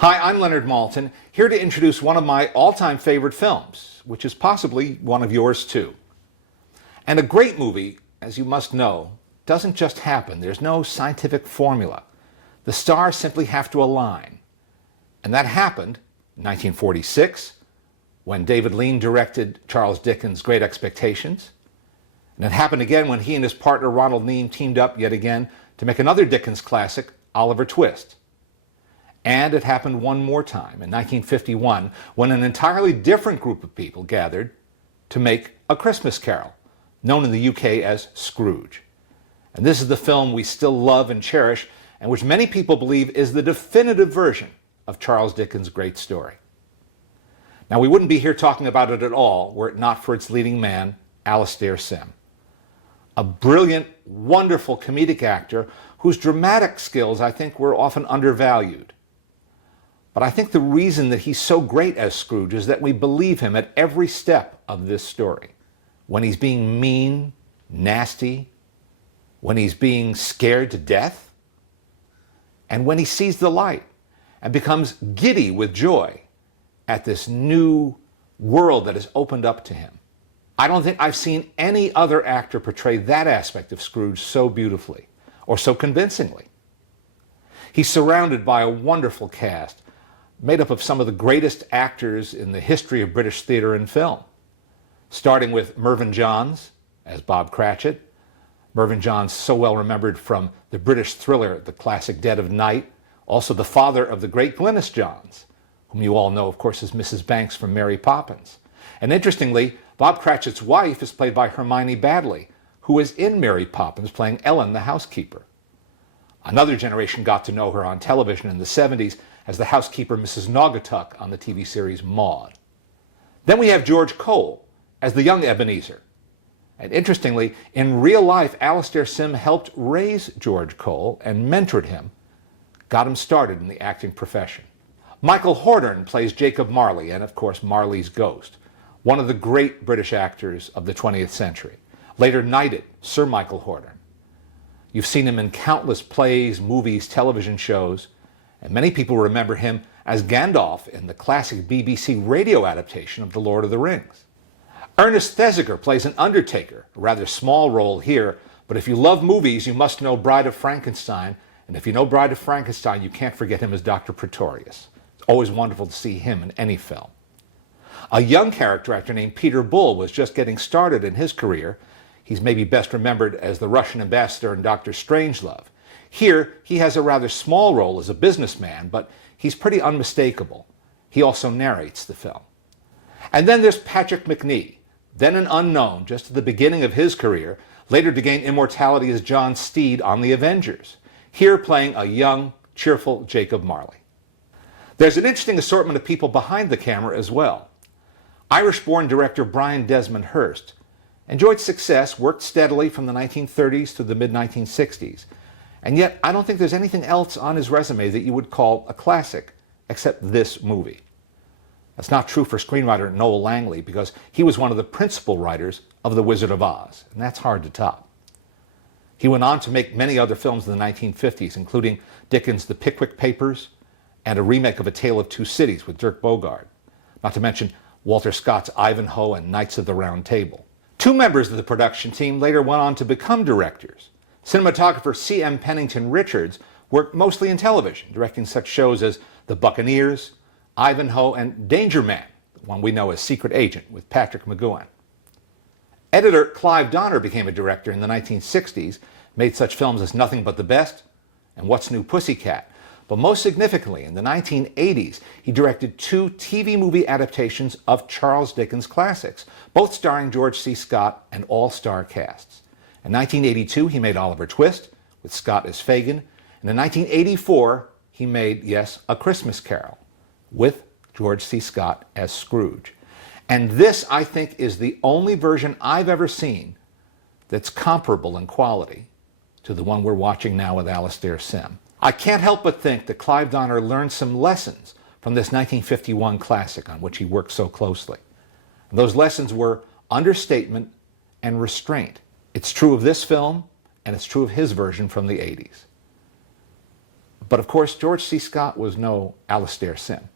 Hi, I'm Leonard Maltin, here to introduce one of my all-time favorite films, which is possibly one of yours too. And a great movie, as you must know, doesn't just happen. There's no scientific formula. The stars simply have to align. And that happened in 1946, when David Lean directed Charles Dickens' Great Expectations. And it happened again when he and his partner Ronald Neame teamed up yet again to make another Dickens classic, Oliver Twist. And it happened one more time in 1951 when an entirely different group of people gathered to make A Christmas Carol, known in the UK as Scrooge. And this is the film we still love and cherish, and which many people believe is the definitive version of Charles Dickens' great story. Now, we wouldn't be here talking about it at all were it not for its leading man, Alastair Sim. A brilliant, wonderful comedic actor whose dramatic skills, I think, were often undervalued. But I think the reason that he's so great as Scrooge is that we believe him at every step of this story. When he's being mean, nasty, when he's being scared to death, and when he sees the light and becomes giddy with joy at this new world that has opened up to him. I don't think I've seen any other actor portray that aspect of Scrooge so beautifully or so convincingly. He's surrounded by a wonderful cast made up of some of the greatest actors in the history of British theatre and film, starting with Mervyn Johns as Bob Cratchit. Mervyn Johns, so well remembered from the British thriller, the classic Dead of Night, also the father of the great Glynis Johns, whom you all know, of course, as Mrs. Banks from Mary Poppins. And interestingly, Bob Cratchit's wife is played by Hermione Baddeley, who was in Mary Poppins playing Ellen, the housekeeper. Another generation got to know her on television in the 70s as the housekeeper Mrs. Naugatuck on the TV series Maude. Then we have George Cole as the young Ebenezer. And interestingly, in real life, Alastair Sim helped raise George Cole and mentored him, got him started in the acting profession. Michael Hordern plays Jacob Marley, and of course Marley's ghost, one of the great British actors of the 20th century, later knighted Sir Michael Hordern. You've seen him in countless plays, movies, television shows, and many people remember him as Gandalf in the classic BBC radio adaptation of The Lord of the Rings. Ernest Thesiger plays an undertaker, a rather small role here, but if you love movies, you must know Bride of Frankenstein, and if you know Bride of Frankenstein, you can't forget him as Dr. Pretorius. It's always wonderful to see him in any film. A young character actor named Peter Bull was just getting started in his career. He's maybe best remembered as the Russian ambassador in Dr. Strangelove. Here, he has a rather small role as a businessman, but he's pretty unmistakable. He also narrates the film. And then there's Patrick Macnee, then an unknown just at the beginning of his career, later to gain immortality as John Steed on The Avengers, here playing a young, cheerful Jacob Marley. There's an interesting assortment of people behind the camera as well. Irish-born director Brian Desmond Hurst enjoyed success, worked steadily from the 1930s to the mid-1960s, and yet I don't think there's anything else on his resume that you would call a classic except this movie. That's not true for screenwriter Noel Langley, because he was one of the principal writers of The Wizard of Oz, and that's hard to top. He went on to make many other films in the 1950s, including Dickens' The Pickwick Papers and a remake of A Tale of Two Cities with Dirk Bogarde, not to mention Walter Scott's Ivanhoe and Knights of the Round Table. Two members of the production team later went on to become directors. Cinematographer C.M. Pennington Richards worked mostly in television, directing such shows as The Buccaneers, Ivanhoe, and Danger Man, the one we know as Secret Agent with Patrick McGoohan. Editor Clive Donner became a director in the 1960s, made such films as Nothing But the Best and What's New Pussycat. But most significantly, in the 1980s, he directed two TV movie adaptations of Charles Dickens' classics, both starring George C. Scott and all-star casts. In 1982, he made Oliver Twist, with Scott as Fagin, and in 1984, he made, yes, A Christmas Carol, with George C. Scott as Scrooge. And this, I think, is the only version I've ever seen that's comparable in quality to the one we're watching now with Alastair Sim. I can't help but think that Clive Donner learned some lessons from this 1951 classic on which he worked so closely. And those lessons were understatement and restraint. It's true of this film, and it's true of his version from the 80s. But of course, George C. Scott was no Alastair Sim.